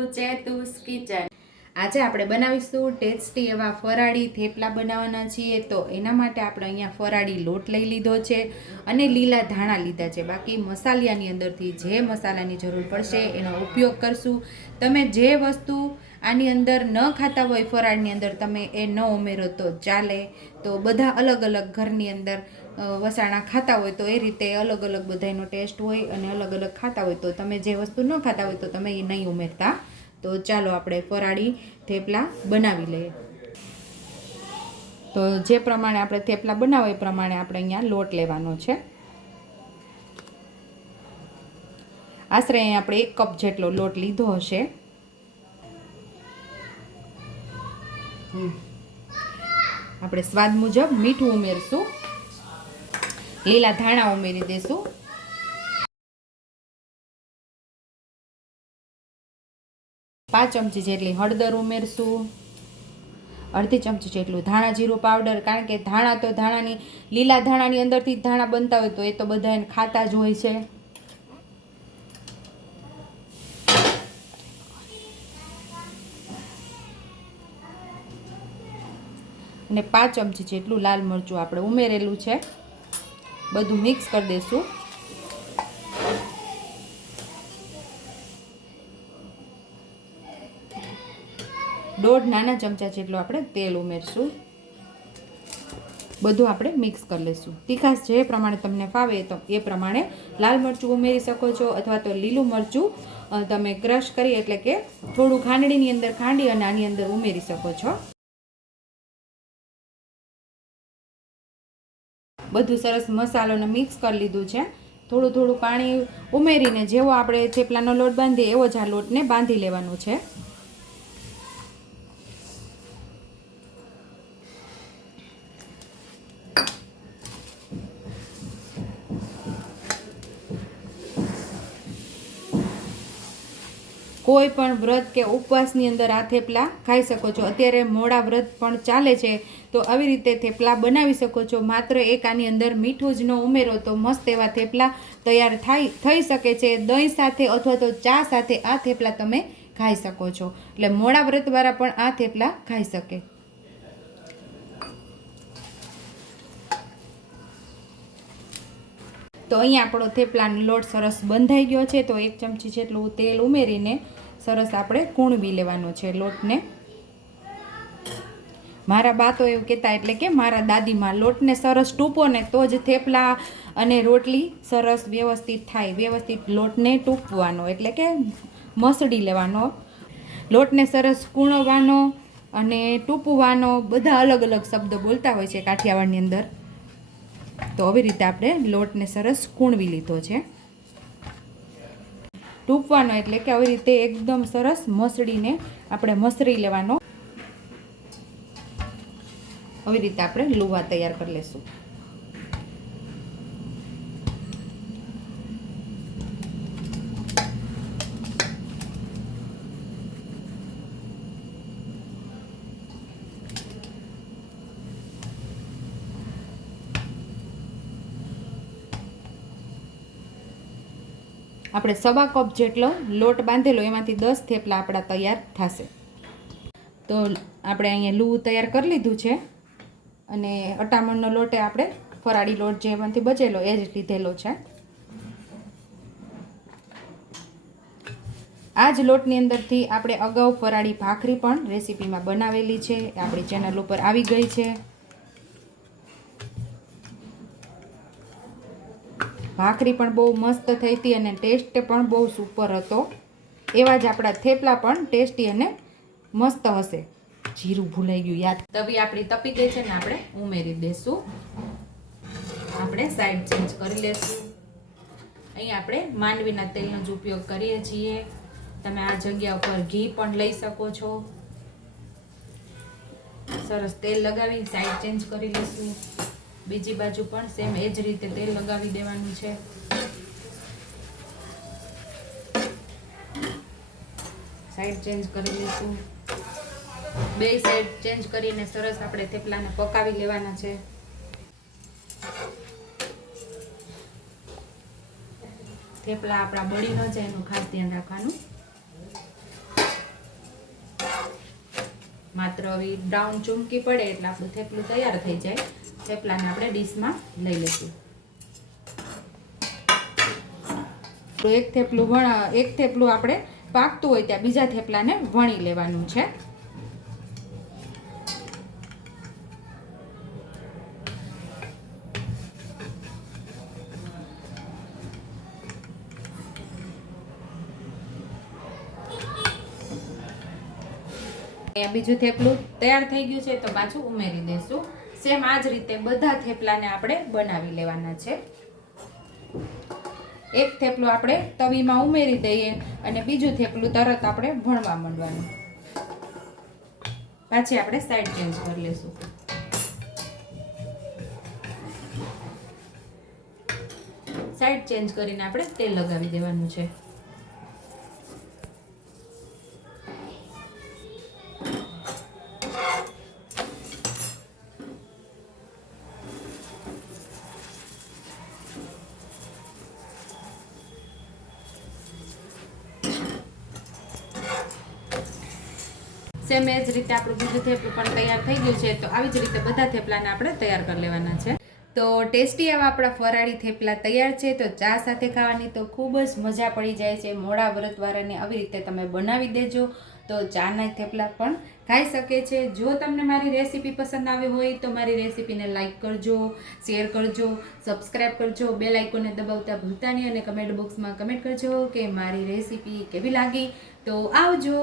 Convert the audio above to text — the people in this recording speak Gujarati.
Two ચેતુસ kitchen. આજે આપણે બનાવીશું ટેસ્ટી એવા ફરાળી થેપલા બનાવવાના છીએ। તો એના માટે આપણે અહીંયા ફરાળી લોટ લઈ લીધો છે અને લીલા ધાણા લીધા છે। બાકી મસાલાની અંદરથી જે મસાલાની જરૂર પડશે એનો ઉપયોગ કરશું। તમે જે વસ્તુ આની અંદર ન ખાતા હોય ફરાળની અંદર તમે એ ન ઉમેરો તો ચાલે। તો બધા અલગ અલગ ઘરની અંદર વસાણા ખાતા હોય તો એ રીતે અલગ અલગ બધાનો ટેસ્ટ હોય અને અલગ અલગ ખાતા હોય તો તમે જે વસ્તુ ન ખાતા હોય તો તમે એ નહીં ઉમેરતા। તો ચાલો આપણે ફરાળી થેપલા બનાવી લઈએ। તો જે પ્રમાણે આપણે થેપલા બનાવો એ પ્રમાણે આપણે અહીંયા લોટ લેવાનો છે। આશરે અહીંયા આપણે 1 કપ જેટલો લોટ લીધો હશે। આપણે સ્વાદ મુજબ મીઠું ઉમેરશું, લીલા ધાણા ઉમેરી દેશું, પાંચ ચમચી જેટલી હળદર ઉમેરશું, અડધી ચમચી જેટલું ધાણા જીરું પાવડર, કારણ કે ધાણા તો લીલા ધાણાની અંદરથી જ ધાણા બનતા હોય તો એ તો બધા એને ખાતા જ હોય છે। અને 5 ચમચી જેટલું લાલ મરચું આપણે ઉમેરેલું છે। બધું મિક્સ કરી દઈશું। દોઢ નાના ચમચા જેટલું આપણે તેલ ઉમેરશું। બધું આપણે મિક્સ કરી લઈશું। તીખાશ જે પ્રમાણે તમને ફાવે તો એ પ્રમાણે લાલ મરચું ઉમેરી શકો છો અથવા તો લીલું મરચું તમે ક્રશ કરી એટલે કે થોડું ખાંડણીની અંદર ખાંડી અને આની અંદર ઉમેરી શકો છો। બધું સરસ મસાલોને મિક્સ કરી લીધું છે। થોડું થોડું પાણી ઉમેરીને જેવો આપણે થેપલાનો લોટ બાંધીએ એવો જ આ લોટને બાંધી લેવાનો છે। કોઈ પણ વ્રત કે ઉપવાસની અંદર આ થેપલા ખાઈ શકો છો। અત્યારે મોડા વ્રત પણ ચાલે છે તો આવી રીતે થેપલા બનાવી શકો છો। માત્ર એક આની અંદર મીઠું જ ન ઉમેરો તો મસ્ત એવા થેપલા તૈયાર થઈ શકે છે। દહીં સાથે અથવા તો ચા સાથે આ થેપલા તમે ખાઈ શકો છો। એટલે મોડા વ્રતવાળા પણ આ થેપલા ખાઈ શકે। તો અહીંયા આપણો થેપલાનો લોટ સરસ બંધાઈ ગયો છે। તો 1 ચમચી જેટલું તેલ ઉમેરીને સરસ આપણે કૂણવી લેવાનો છે લોટને। મારા બા તો એવું કહેતા, એટલે કે મારા દાદીમાં, લોટને સરસ ટૂંપો ને તો જ થેપલા અને રોટલી સરસ વ્યવસ્થિત થાય। વ્યવસ્થિત લોટને ટૂંપવાનો એટલે કે મસળી લેવાનો। લોટને સરસ કૂણવાનો અને ટૂંપવાનો બધા અલગ અલગ શબ્દ બોલતા હોય છે કાઠિયાવાડની અંદર। તો આવી રીતે આપણે લોટને સરસ કૂણવી લીધો છે। ટૂંપવાનો એટલે કે આવી રીતે એકદમ સરસ મસળીને આપણે મસળી લેવાનો। આવી રીતે આપણે લુવા તૈયાર કરી લેશું। આપણે 1/4 કપ જેટલો લોટ બાંધેલો એમાંથી 10 થેપલા આપણા તૈયાર થશે। તો આપણે અહીંયા લૂવું તૈયાર કરી લીધું છે અને અટામણનો લોટ આપણે ફરાળી લોટ જેમાંથી બચેલો એ જ લીધેલો છે। આ જ લોટની અંદરથી આપણે અગાઉ ફરાળી ભાખરી પણ રેસીપીમાં બનાવેલી છે, આપણી ચેનલ ઉપર આવી ગઈ છે। ભાખરી પણ બહુ મસ્ત થઈ હતી અને ટેસ્ટ પણ બહુ સુપર હતો। એવા જ આપણા થેપલા પણ ટેસ્ટી અને મસ્ત હશે। જીરું ભૂલાઈ ગયું યાદ। તવી આપણી તપી ગઈ છે ને આપણે ઉમેરી દઈશું। આપણે સાઈડ ચેન્જ કરી લેશું। અહીં આપણે માંડવીના તેલનો જ ઉપયોગ કરીએ છીએ। તમે આ જગ્યા ઉપર ઘી પણ લઈ શકો છો। સરસ તેલ લગાવી સાઈડ ચેન્જ કરી લઈશું। બીજી બાજુ પણ સેમ એ જ રીતે તેલ લગાવી દેવાનું છે। સાઈડ ચેન્જ કરી લઈશું। બે સાઈડ ચેન્જ કરીને સરસ આપણે થેપલાને પકાવી લેવાના છે। થેપલા આપણા બળી ન જાય એનું ખાસ ધ્યાન રાખવાનું। માત્ર હવે બ્રાઉન ચૂમકી પડે એટલે આપણું થેપલું તૈયાર થઈ જાય. થેપલાને આપણે ડીશમાં લઈ લઈશું. તો એક થેપલું આપણે પાકતું હોય ત્યાં બીજા થેપલાને વણી લેવાનું છે. બીજું થેપલું તૈયાર થઈ ગયું છે તો પાછું ઉમેરી દઈશું. સેમ આ જ રીતે બધા થેપલાને આપણે બનાવી લેવાના છે. એક થેપલું આપણે તવીમાં ઉમેરી દઈએ અને બીજું થેપલું તરત આપણે વણવા માંડવાનું. પાછી આપણે સાઈડ ચેન્જ કરી લઈશું. સાઈડ ચેન્જ કરીને આપણે તેલ લગાવી દેવાનું છે. સેમ એ જ રીતે આપણું બીજું થેપલું પણ તૈયાર થઈ ગયું છે. તો આવી જ રીતે બધા થેપલાને આપણે તૈયાર કરી લેવાના છે. તો ટેસ્ટી એવા આપણા ફરાળી થેપલા તૈયાર છે. તો ચા સાથે ખાવાની તો ખૂબ જ મજા પડી જાય છે. મોડા વ્રતવાળાને આવી રીતે તમે બનાવી દેજો તો ચાના થેપલા પણ ખાઈ શકે છે. જો તમને મારી રેસીપી પસંદ આવી હોય તો મારી રેસીપીને લાઈક કરજો, શેર કરજો, સબસ્ક્રાઈબ કરજો, બેલ આઇકોનને દબાવતા ભૂલતા નહીં અને કમેન્ટ બોક્સમાં કમેન્ટ કરજો કે મારી રેસીપી કેવી લાગી. તો આવજો.